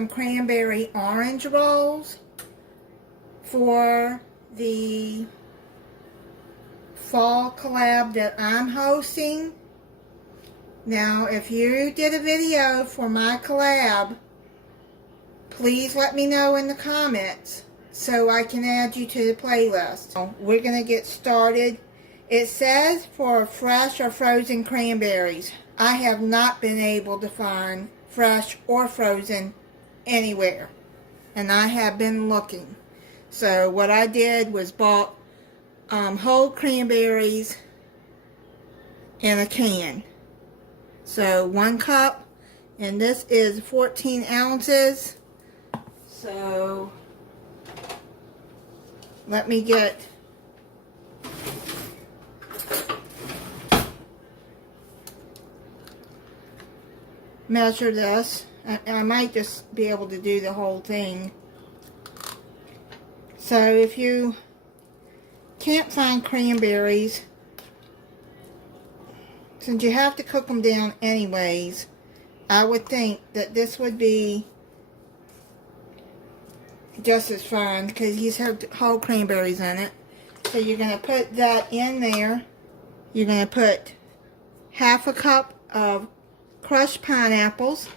some cranberry orange rolls for the fall collab that I'm hosting. Now, if you did a video for my collab, please let me know in the comments so I can add you to the playlist. We're going to get started. It says for fresh or frozen cranberries. I have not been able to find fresh or frozen anywhere, and I have been looking. So what I did was bought whole cranberries in a can. So 1 cup, and this is 14 ounces. So let me measure this. I might just be able to do the whole thing. So if you can't find cranberries, since you have to cook them down anyways, I would think that this would be just as fine because these have whole cranberries in it. So you're going to put that in there. You're going to put half a cup of crushed pineapples.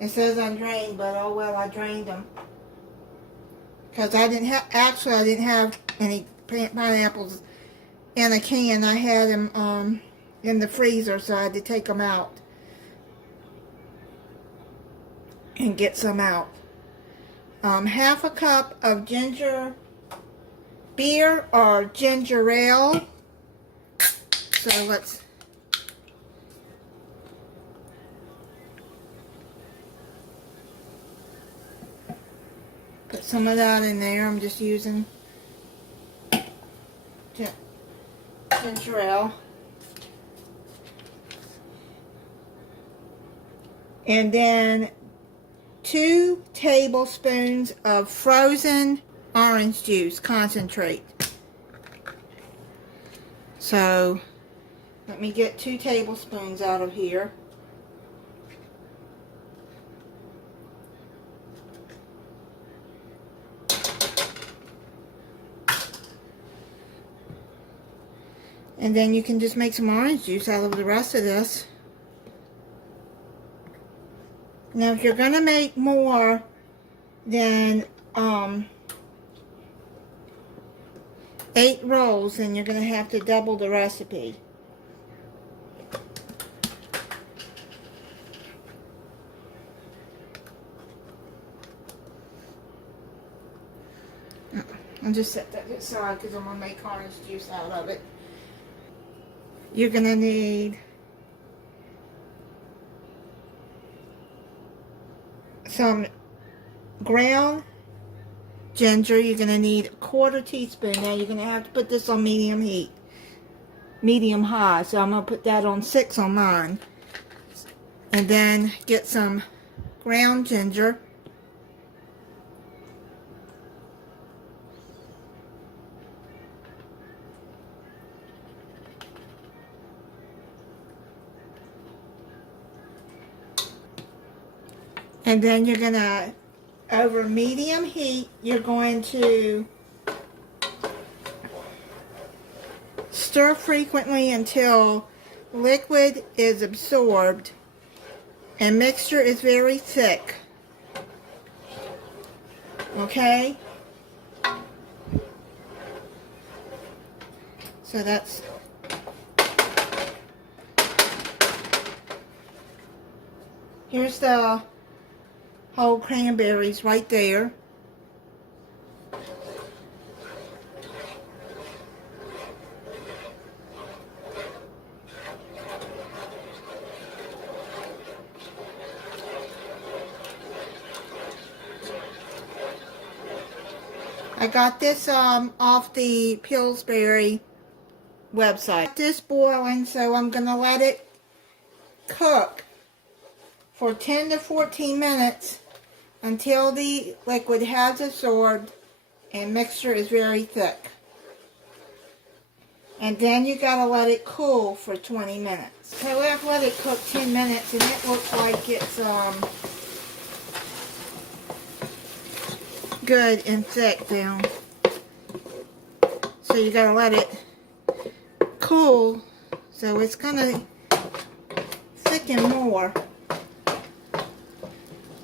It says undrained, but oh well, I drained them. Because I didn't have any pineapples in a can. I had them in the freezer, so I had to take them out and get some out. Half a cup of ginger beer or ginger ale. So let's put some of that in there. I'm just using ginger ale. And then 2 tablespoons of frozen orange juice concentrate. So let me get 2 tablespoons out of here. And then you can just make some orange juice out of the rest of this. Now, if you're going to make more than 8 rolls, then you're going to have to double the recipe. I'll just set that aside because I'm going to make orange juice out of it. You're going to need some ground ginger. You're going to need 1/4 teaspoon. Now you're going to have to put this on medium heat. Medium high. So I'm going to put that on 6 on mine. And then get some ground ginger. And then you're going to, over medium heat, you're going to stir frequently until liquid is absorbed and mixture is very thick. Okay? So that's... Here's the whole cranberries right there. I got this off the Pillsbury website. This boiling, so I'm going to let it cook for 10 to 14 minutes until the liquid has absorbed and mixture is very thick. And then you gotta let it cool for 20 minutes. So I've let it cook 10 minutes and it looks like it's good and thick now. So you gotta let it cool so it's gonna thicken more.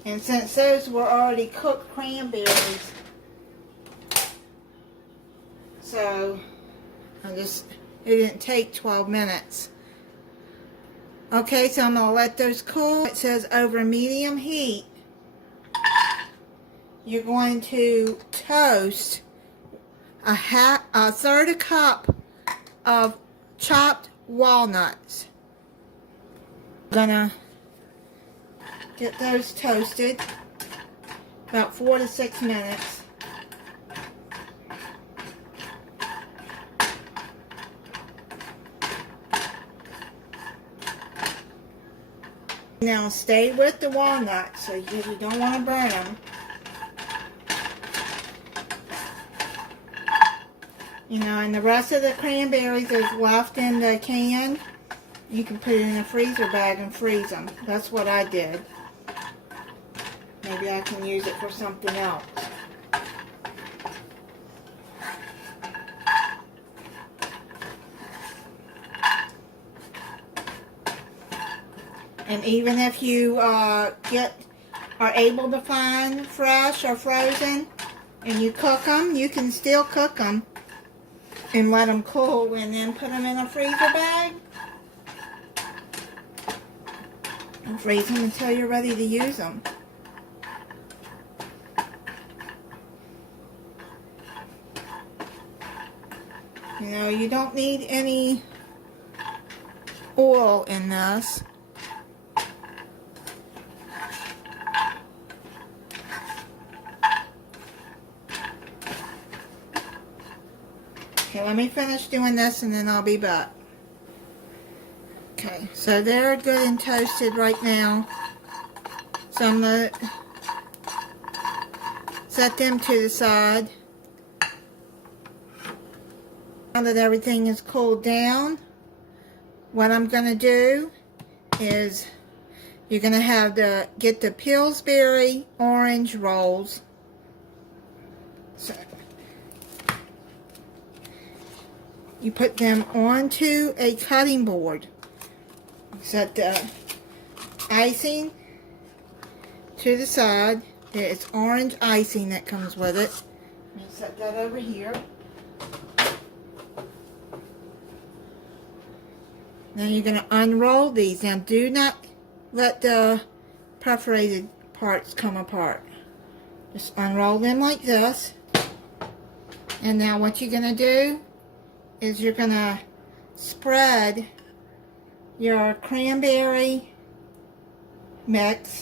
And since those were already cooked cranberries, so it didn't take 12 minutes. Okay, so I'm going to let those cool. It says over medium heat. You're going to toast a third a cup of chopped walnuts. Gonna get those toasted about 4 to 6 minutes. Now stay with the walnuts so you don't want to burn them. You know, and the rest of the cranberries is left in the can. You can put it in a freezer bag and freeze them. That's what I did. Maybe I can use it for something else. And even if you are able to find fresh or frozen and you cook them, you can still cook them and let them cool and then put them in a freezer bag and freeze them until you're ready to use them. You know, you don't need any oil in this. Okay, let me finish doing this and then I'll be back. Okay, so they're good and toasted right now. So I'm going to set them to the side. Now that everything is cooled down, what I'm going to do is you're going to get the Pillsbury orange rolls. So you put them onto a cutting board. Set the icing to the side. It's orange icing that comes with it. I'm going to set that over here. Now you're going to unroll these. Now do not let the perforated parts come apart. Just unroll them like this. And now what you're going to do is you're going to spread your cranberry mix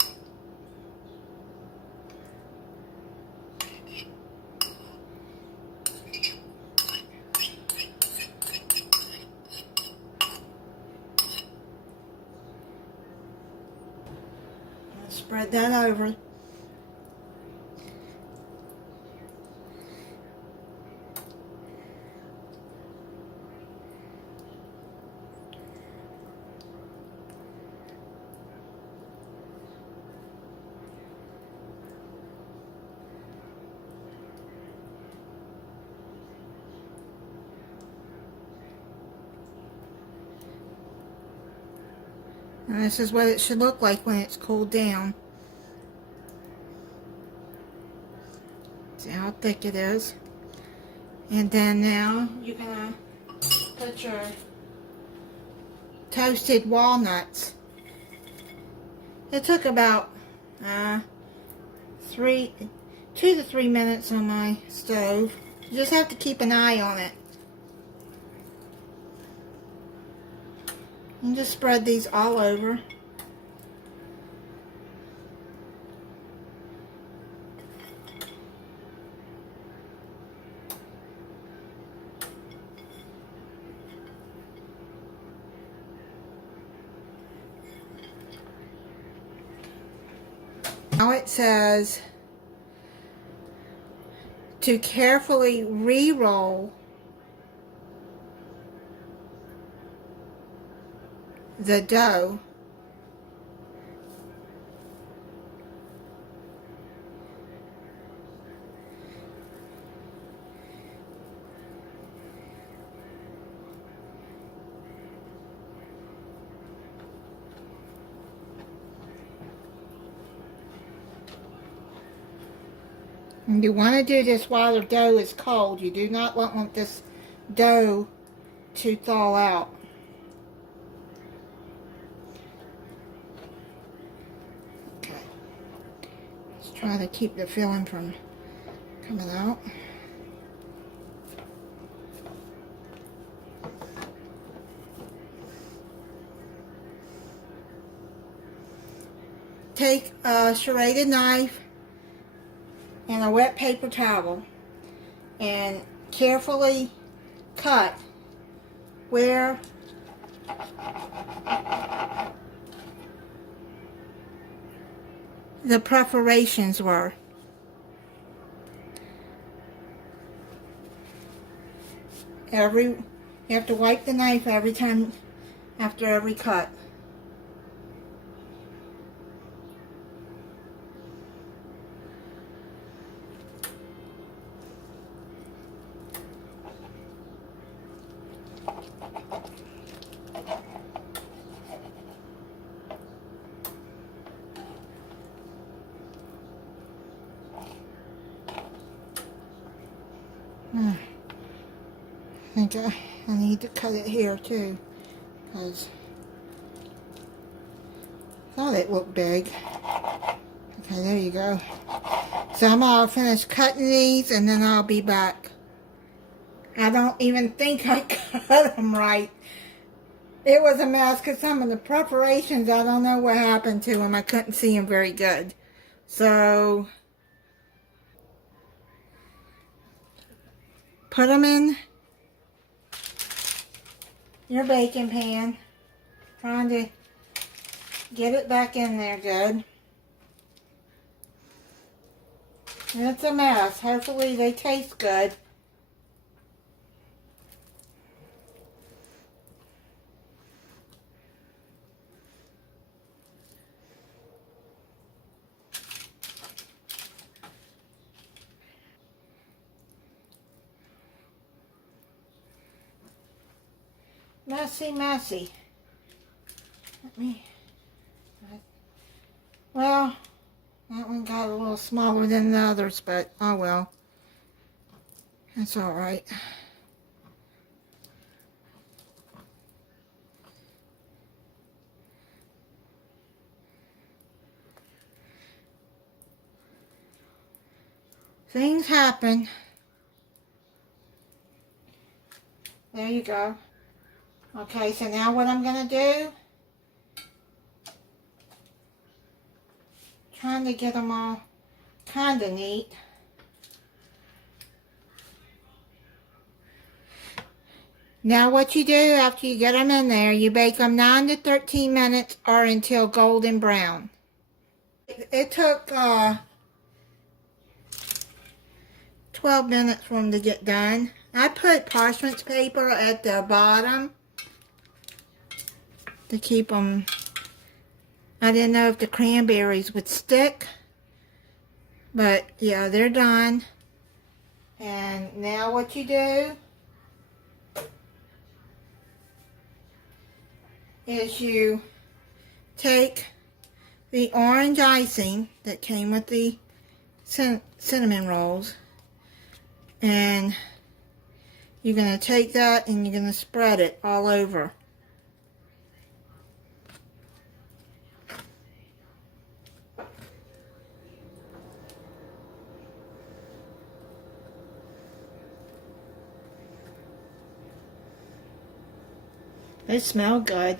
spread that over. And this is what it should look like when it's cooled down. See how thick it is. And then now you're going to put your toasted walnuts. It took about 2 to 3 minutes on my stove. You just have to keep an eye on it. And just spread these all over. Now it says to carefully re-roll the dough. And you want to do this while the dough is cold. You do not want this dough to thaw out. Okay. Let's try to keep the filling from coming out. Take a serrated knife and a wet paper towel and carefully cut where the perforations were. You have to wipe the knife every time after every cut. I think I need to cut it here too, because I thought it looked big. Okay, there you go. So I'm all finished cutting these and then I'll be back. I don't even think I cut them right. It was a mess because some of the preparations, I don't know what happened to them. I couldn't see them very good. So put them in your baking pan. Trying to get it back in there good. It's a mess. Hopefully they taste good. Messy, messy. Well, that one got a little smaller than the others, but oh well. That's all right. Things happen. There you go. Okay, so now what I'm going to do, trying to get them all kind of neat. Now what you do after you get them in there, you bake them 9 to 13 minutes or until golden brown. It took 12 minutes for them to get done. I put parchment paper at the bottom to keep them. I didn't know if the cranberries would stick, but yeah, they're done. And now what you do is you take the orange icing that came with the cinnamon rolls, and you're going to take that and you're going to spread it all over. They smell good.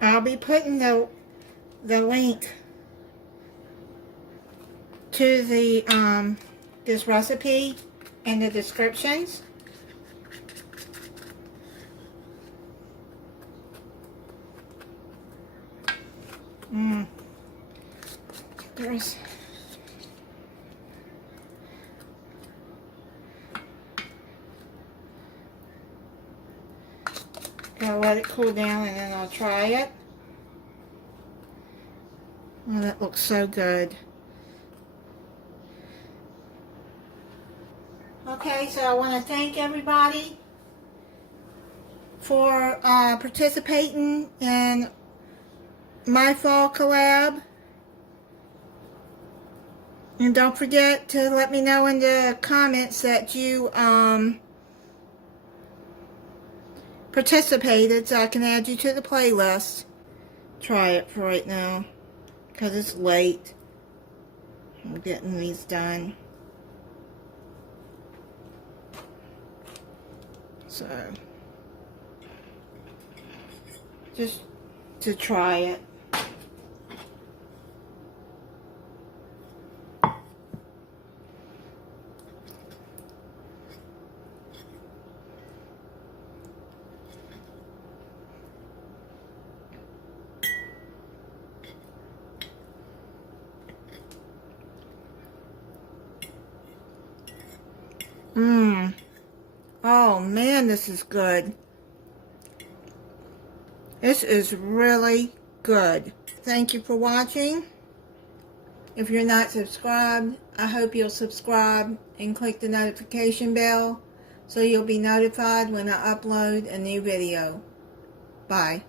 I'll be putting the the link to the this recipe in the descriptions. There's gonna let it cool down and then I'll try it. Oh, that looks so good. Okay, so I want to thank everybody for participating in my fall collab. And don't forget to let me know in the comments that you participated so I can add you to the playlist. Try it for right now because it's late. I'm getting these done. So, just to try it. Oh man, this is good. This is really good. Thank you for watching. If you're not subscribed, I hope you'll subscribe and click the notification bell so you'll be notified when I upload a new video. Bye.